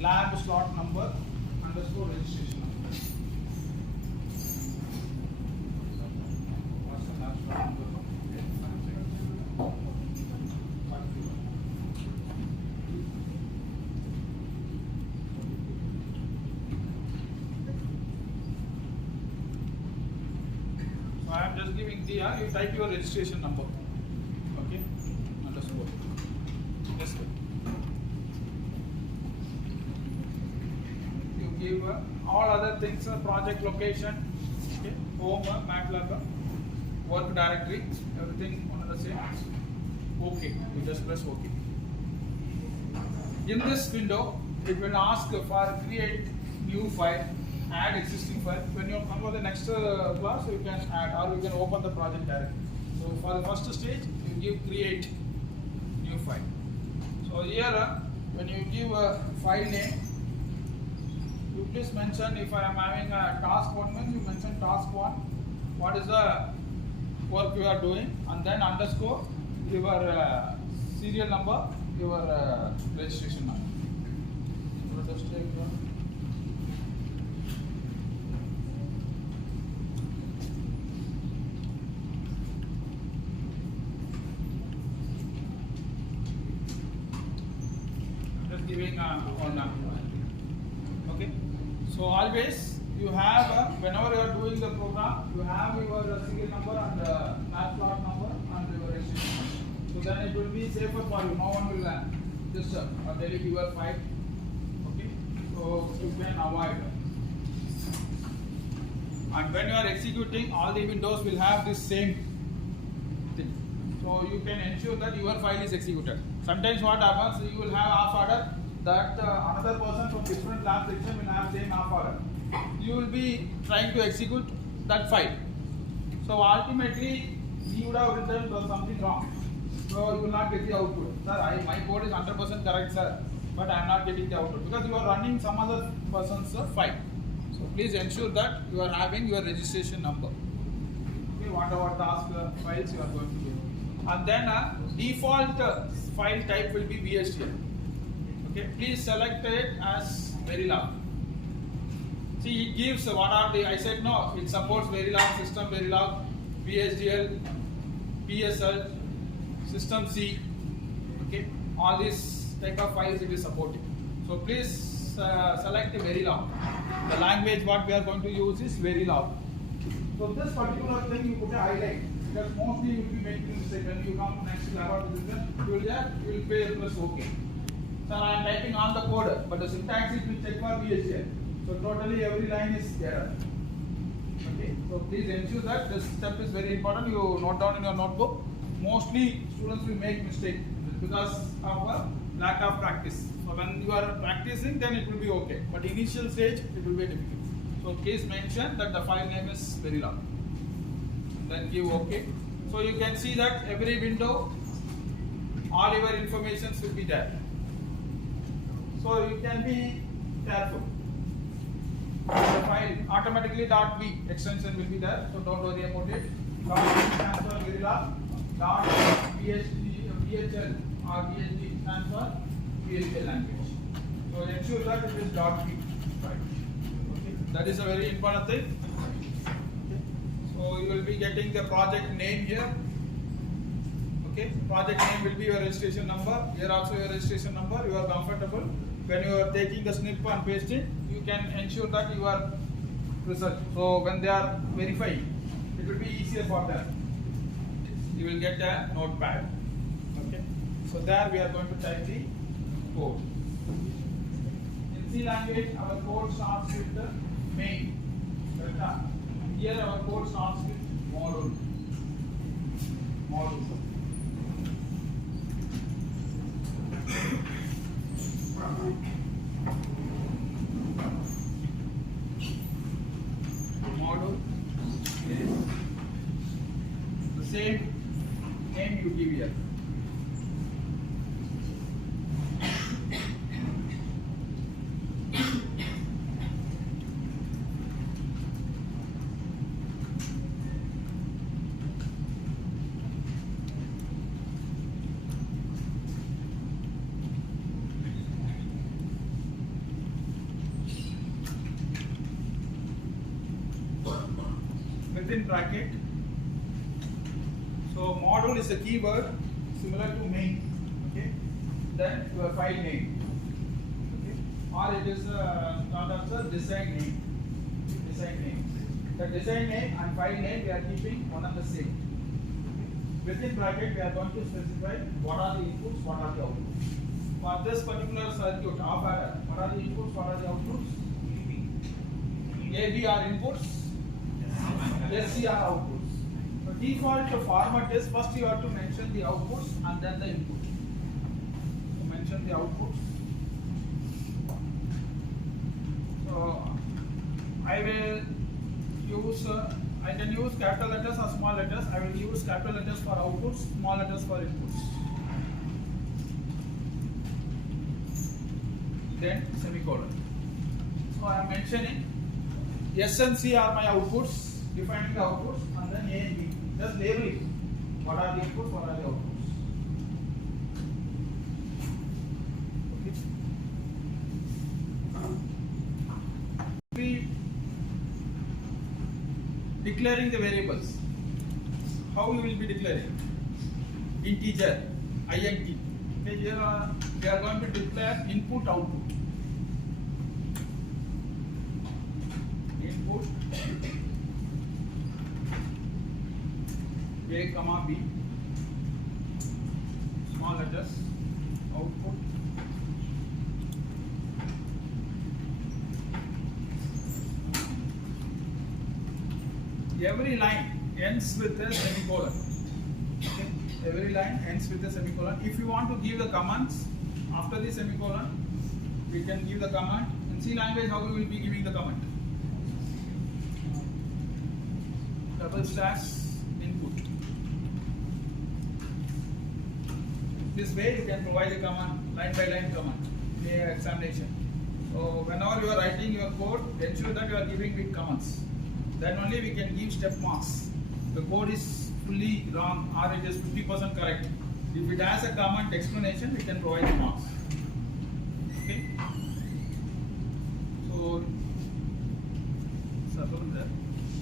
lab slot number underscore registration number. What's the lab slot number? So I am just giving the you type your registration number. Okay, underscore. Yes, sir. You give all other things, project location, okay, home, MATLAB, work directory, everything on the same. Okay, you just press OK. In this window, it will ask for create new file, add existing file. When you come for the next class, you can add or you can open the project directly. So for the first stage, you give create new file. So here, when you give a file name, you please mention if I am having a task 1 means you mention task 1, what is the work you are doing, and then underscore your serial number, your registration number. So just take just giving on okay. So always you have whenever you are doing the program, you have your serial number and lab slot number and your registration number. So then it will be safer for you. No one will disturb or delete your file. Okay, so you can avoid. And when you are executing, all the windows will have this same thing. So you can ensure that your file is executed. Sometimes what happens, you will have half order that another person from different lab section will have same half order. You will be trying to execute that file. So ultimately, he would have written something wrong. So you will not get the output. Sir, my code is 100% correct, sir, but I am not getting the output because you are running some other person's file. So please ensure that you are having your registration number. Okay, whatever task files you are going to do. And then default file type will be VHDL. Okay, please select it as Verilog. See, it gives what are the, I said no, it supports Verilog, System Verilog, VHDL, PSL, System C, okay, all these type of files it is supporting. So please select Verilog. The language what we are going to use is Verilog. So this particular thing you put a highlight because mostly you will be making mistake when you come next to lab you will pay plus OK. So I am typing on the code, but the syntax it will check for VHDL. So totally every line is error. Okay, so please ensure that this step is very important. You note down in your notebook. Mostly students will make mistake because of a lack of practice. So when you are practicing, then it will be okay. But initial stage, it will be difficult. So please mention that the file name is Verilog. Then give OK. So you can see that every window, all your informations will be there. So you can be careful. The file automatically .v extension will be there. So don't worry about it. Stands for Verilog. VHL or VHD stands for VHL language. So ensure that it is .v. Right. Okay. That is a very important thing. Okay. So you will be getting the project name here. Okay. Project name will be your registration number. Here also your registration number. You are comfortable. When you are taking the snip and pasting, you can ensure that you are result. So when they are verifying, it will be easier for them. You will get a notepad. Okay. So there we are going to type the code. In C language, our code starts with the main. Here our code starts with module. Module. Module is the same name you give here. within bracket. So module is a keyword similar to main. Okay. Then your file name. Okay. Or it is not also design name. Design name. The design name and file name we are keeping one and the same. Okay. Within bracket we are going to specify what are the inputs, what are the outputs. For this particular circuit of adder, what are the inputs, what are the outputs? A, B are inputs, S, C are outputs. So default format is first you have to mention the outputs and then the input. So mention the outputs. So I will use, I can use capital letters or small letters. I will use capital letters for outputs, small letters for inputs. Then semicolon. So I am mentioning S and C are my outputs, defining the outputs, and then A and B. Just labeling. What are the inputs, what are the outputs? Okay. We declaring the variables. How you will be declaring? Integer, int. Okay, here we are going to declare input output. Input A comma B, small letters, output every line ends with a semicolon. Okay. Every line ends with a semicolon. If you want to give the commands after the semicolon, we can give the command. In C language, how we will be giving the command? Double slash input. This way you can provide the command, line by line command in the examination. So whenever you are writing your code, ensure that you are giving big commands. Then only we can give step marks. The code is fully wrong or it is 50% correct. If it has a comment explanation, we can provide the marks. Okay. So, circle there.